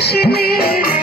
দেশে